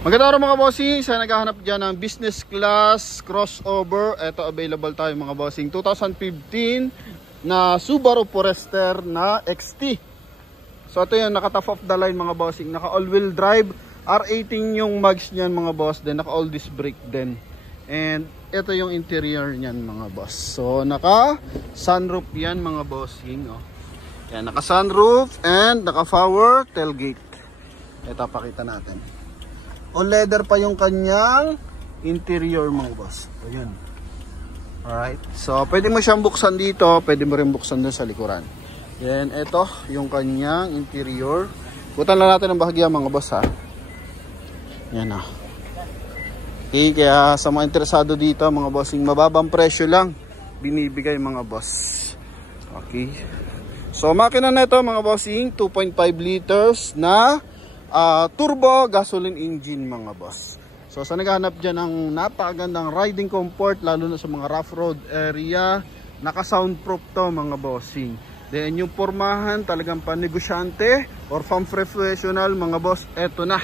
Magandang araw mga bossing. Sa naghahanap dyan ng business class crossover, ito available tayo mga bossing. 2015 na Subaru Forester na XT. So ito yung naka top of the line mga bossing. Naka all wheel drive. R18 yung mags niyan mga boss. Then naka all disc brake din. And ito yung interior niyan mga boss. So naka sunroof yan mga bossing. Oh. Yan, naka sunroof and naka power tailgate. Ito pakita natin. All leather pa yung kanyang interior mga boss. Ayan. Alright. So, pwede mo siyang buksan dito. Pwede mo rin buksan dun sa likuran. Then, ito yung kanyang interior. Butan lang natin ang bahagya mga boss ha. Yan na. Okay, kaya sa mga interesado dito mga bossing, mababang presyo lang binibigay mga boss. Okay. So, makina na ito mga bossing, 2.5 liters na turbo gasoline engine mga boss. So sa naghahanap dyan ng napakagandang riding comfort, lalo na sa mga rough road area, naka soundproof to mga bossing. Then yung pormahan talagang panegosyante or from professional mga boss, eto na.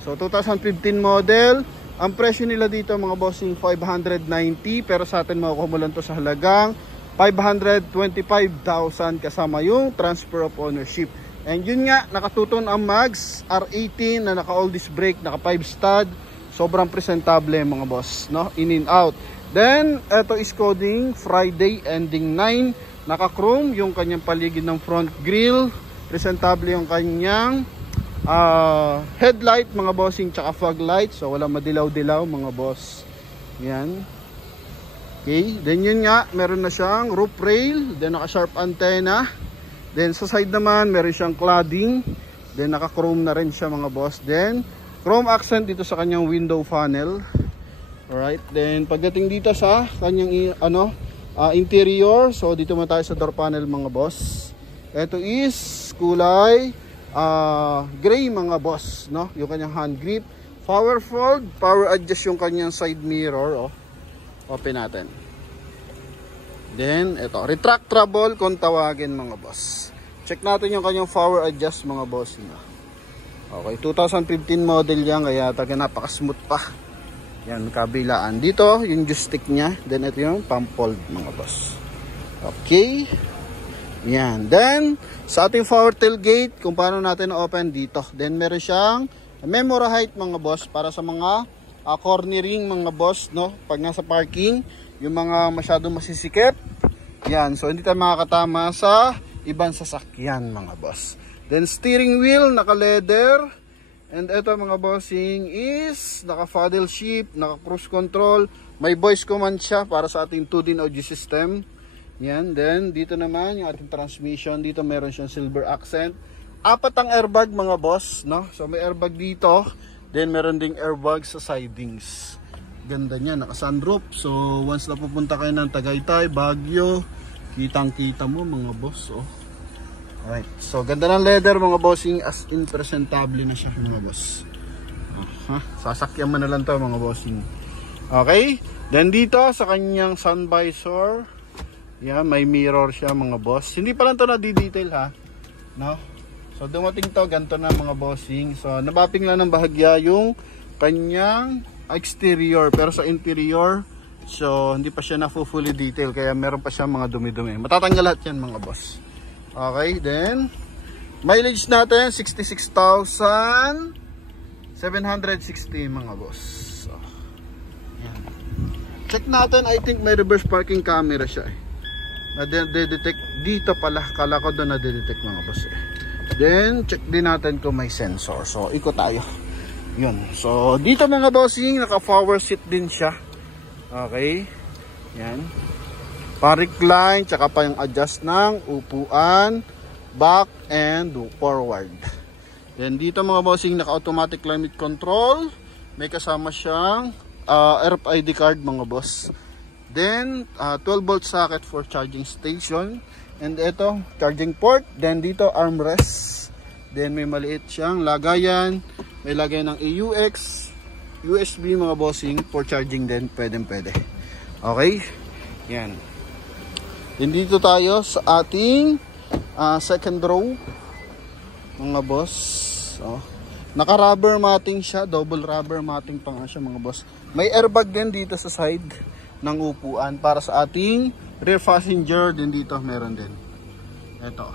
So 2015 model, ang presyo nila dito mga bossing 590, pero sa atin makukuha mo lang to sa halagang 525,000 kasama yung transfer of ownership. And yun nga, nakatuton ang mags, R18 na naka all disc brake, naka 5 stud. Sobrang presentable mga boss, no? In and out. Then, ito is coding Friday ending 9. Naka chrome yung kanyang paligid ng front grille. Presentable yung kanyang headlight mga bossing, tsaka fog light. So, wala madilaw-dilaw mga boss. Yan. Okay, then yun nga, meron na siyang roof rail, then naka sharp antenna. Then sa side naman, meron siyang cladding. Then naka-chrome na rin siya mga boss. Then chrome accent dito sa kanyang window panel. Alright. Then pagdating dito sa kanyang interior, so dito muna tayo sa door panel mga boss. Ito is kulay gray mga boss, no? Yung kanyang hand grip. Power fold, power adjust yung kanyang side mirror. Oh. Open natin. Then, ito, retractable kung tawagin mga boss. Check natin yung kanyang power adjust mga boss. Okay, 2015 model yan, kaya taga napaka-smooth pa. Yan, kabilaan. Dito, yung joystick niya. Then, ito yung pump hold mga boss. Okay. Yan. Then, sa ating power tailgate, kung paano natin na-open dito. Then, meron siyang memory height mga boss para sa mga cornering mga boss, no? Pag nasa parking, yung mga masyadong masisikip, yan, so hindi tayo makakatama sa ibang sasakyan mga boss. Then steering wheel naka leather, and ito mga bossing is naka paddle shift, naka cruise control, may voice command siya para sa ating 2D audio system. Yan. Then dito naman yung ating transmission, dito meron siyang silver accent. 4 ang airbag mga boss, no? So may airbag dito, then meron ding airbag sa sidings. Ganda niya, naka sunroof. So once na pupunta kayo ng Tagaytay, Baguio, kitang-kita mo mga boss. Oh. Alright. So ganda ng leather mga bossing, as in presentable na siya mga boss. Sasakyan mo na lang to mga bossing. Okay. Then dito sa kanyang sun visor, yan, may mirror siya mga boss. Hindi pa lang to na-detail ha. No? So dumating to, ganito na mga bossing. So nabapping lang ng bahagya yung kanyang exterior, pero sa interior, so hindi pa siya na fully detail, kaya meron pa siya mga dumi-dumi. Matatanggal lahat yan mga boss. Okay, then mileage natin 66,760 mga boss. So, yan. Check natin, I think may reverse parking camera siya eh. Na-detect dito pala, kala ko doon na-detect mga boss eh. Then check din natin kung may sensor. So ikot tayo. Yun. So, dito mga bossing, naka-power seat din siya. Okay. Yan. Pa-recline, tsaka pa yung adjust ng upuan, back, and forward. Then, dito mga bossing, naka-automatic climate control. May kasama siyang RFID card mga boss. Then, 12-volt socket for charging station. And ito, charging port. Then, dito, armrest. Then, may maliit siyang lagayan. May lagay ng AUX, USB mga bossing for charging din, pwede. Okay? Yan. Then dito tayo sa ating second row mga boss. So, Naka-rubber matting siya, double rubber matting pa nga siya mga boss. May airbag din dito sa side ng upuan para sa ating rear passenger. Din dito meron din. Ito.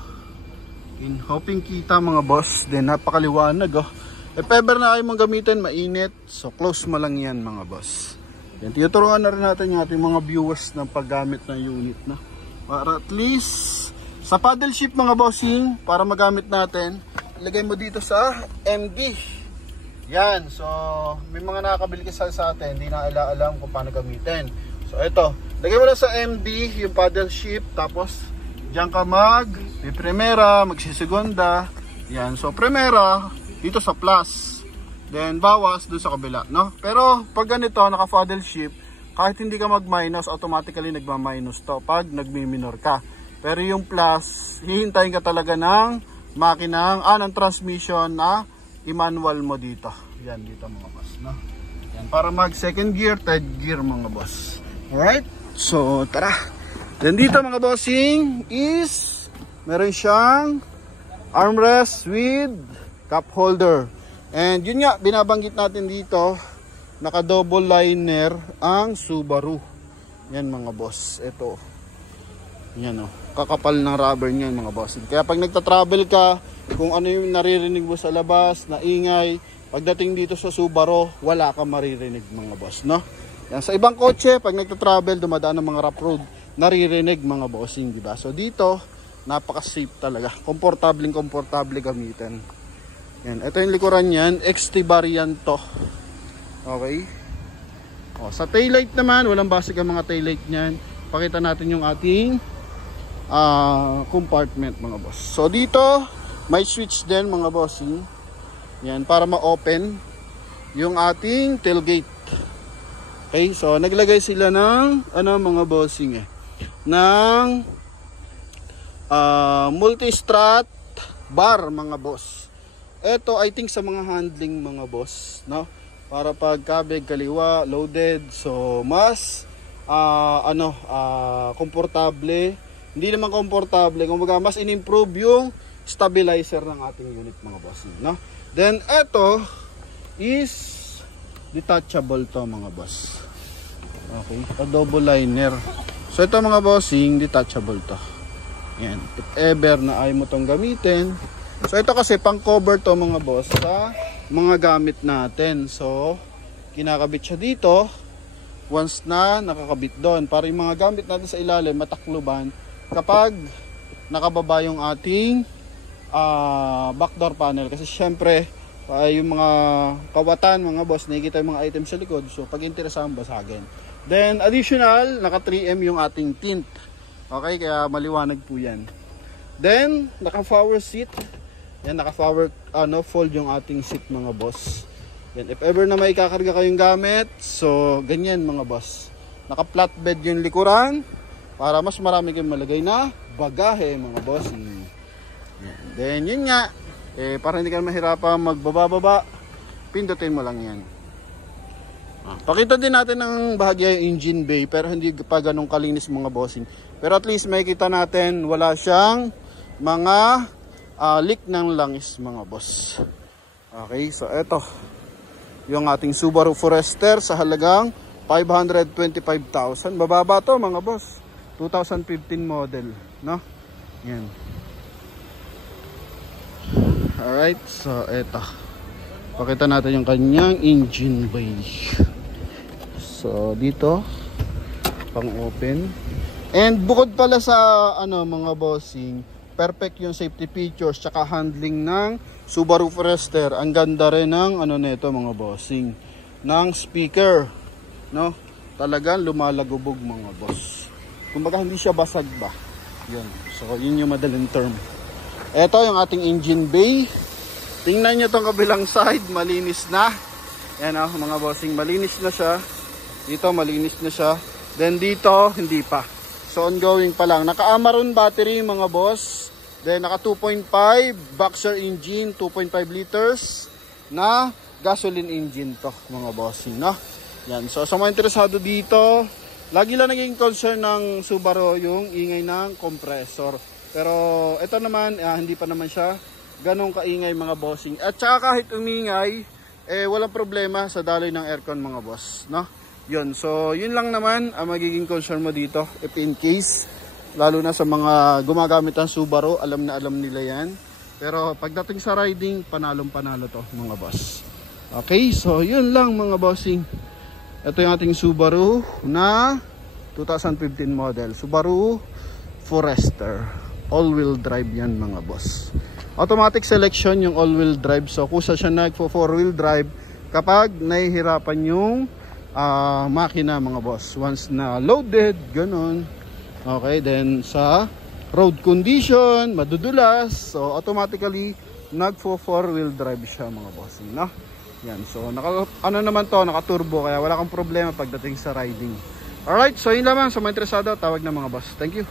Hoping kita mga boss. Then napakaliwanag oh. If ever na kayo mong gamitin, mainit. So close mo lang yan mga boss. Yan, tinuturuan na rin natin yung ating mga viewers ng paggamit ng unit na. Para at least sa paddle shift mga bossing, para magamit natin, ilagay mo dito sa MD. Yan. So, may mga nakakabili kasi sa atin, hindi na alam kung paano gamitin. So, ito. Lagay mo na sa MD, yung paddle shift. Tapos, diyan ka primera, magsisegunda. Yan. So, primera, dito sa plus. Then, bawas doon sa kabila. No? Pero, pag ganito, naka-paddle shift, kahit hindi ka mag-minus, automatically nagma-minus to pag nagmi-minor ka. Pero yung plus, hihintayin ka talaga ng makinang ng transmission na i-manual mo dito. Yan dito mga boss, no? Yan para mag second gear, third gear mga boss. Alright? So, tara. Then dito mga bossing is meron siyang armrest with cup holder. And yun nga, binabanggit natin dito, naka-double liner ang Subaru. Yan mga boss. Ito. Yan o. Kakapal ng rubber niyan mga boss. Kaya pag nagta-travel ka, kung ano yung naririnig mo sa labas, na ingay, pagdating dito sa Subaru, wala kang maririnig mga boss, no? Yan, sa ibang kotse, pag nagta-travel, dumadaan ng mga rough road, naririnig mga bossing, di ba? So dito, napaka-safe talaga. Komportable gamitin. Yan, ito yung likuran niyan, XT variant to. Okay? O, sa taillight naman, walang basic ang mga taillight niyan. Pakita natin yung ating compartment mga boss. So dito may switch din mga bossing. Yan para ma-open yung ating tailgate. Okay, so naglagay sila ng mga bossing ng multi-strat bar mga boss. Ito I think sa mga handling mga boss, no? Para pag kabig kaliwa loaded, so mas komportable. Hindi naman komportable, kumbaga mas in-improve yung stabilizer ng ating unit mga bossing, no? Then ito is detachable to mga boss. Okay, a double liner. So ito mga bossing, detachable to. Yan, if ever na ay mo tong gamitin. So ito kasi pang cover to mga boss sa mga gamit natin. So kinakabit siya dito once na nakakabit doon para yung mga gamit natin sa ilalim matakluban kapag nakababa yung ating backdoor panel. Kasi syempre yung mga kawatan mga boss, nakikita yung mga items sa likod, so pag interesahan basagin. Then additional, naka 3M yung ating tint. Okay, kaya maliwanag po yan. Then naka power seat. Yan, naka power fold yung ating seat mga boss. Yan, if ever na may kakarga kayong gamit, so ganyan mga boss. Naka flatbed yung likuran para mas marami kayong malagay na bagahe mga boss. Yan. Then yun nga, para hindi ka mahirapan magbaba-baba, pindutin mo lang yan. Pakita din natin ng bahagya yung engine bay, pero hindi pa ganun kalinis mga bossing. Pero at least makikita natin wala siyang mga leak ng langis mga boss. Okay, so eto yung ating Subaru Forester sa halagang 525,000. Bababa to mga boss. 2015 model, no? Yan. Alright, so eto. Pakita natin yung kanyang engine bay. So dito pang open. And bukod pala sa mga bossing, perfect yung safety features tsaka handling ng Subaru Forester. Ang ganda rin ng nito mga bossing, ng speaker, no? Talagang lumalagubog mga boss. Kumbaga hindi siya basag ba. Yun. So yun yung madaling term. Ito yung ating engine bay. Tingnan nyo tong kabilang side, malinis na. Yan mga bossing, malinis na siya. Dito malinis na siya. Then dito hindi pa. So ongoing pa lang. Naka-Amaron battery mga boss. Then naka 2.5 boxer engine, 2.5 liters na gasoline engine to mga bossing, no? Yan. So sa mga interesado dito, lagi lang naging concern ng Subaru yung ingay ng compressor. Pero ito naman hindi pa naman siya ganong kaingay mga bossing. At saka kahit umingay, walang problema sa daloy ng aircon mga boss, no? Yun, so yun lang naman ang magiging concern mo dito if in case, lalo na sa mga gumagamit ng Subaru, alam na alam nila yan. Pero pagdating sa riding, panalong-panalo to mga boss. Okay, so yun lang mga bossing. Ito yung ating Subaru na 2015 model, Subaru Forester. All-wheel drive yan mga boss. Automatic selection yung all-wheel drive. So kusa siya nagpo 4-wheel drive kapag nahihirapan yung makina mga boss. Once na loaded, ganun. Okay, then sa road condition, madudulas. So automatically nagpo 4-wheel drive siya mga boss, no? Yan. So ano naman to, naka-turbo kaya wala kang problema pagdating sa riding. Alright, so yun lamang sa mga interesado, tawag na mga boss. Thank you.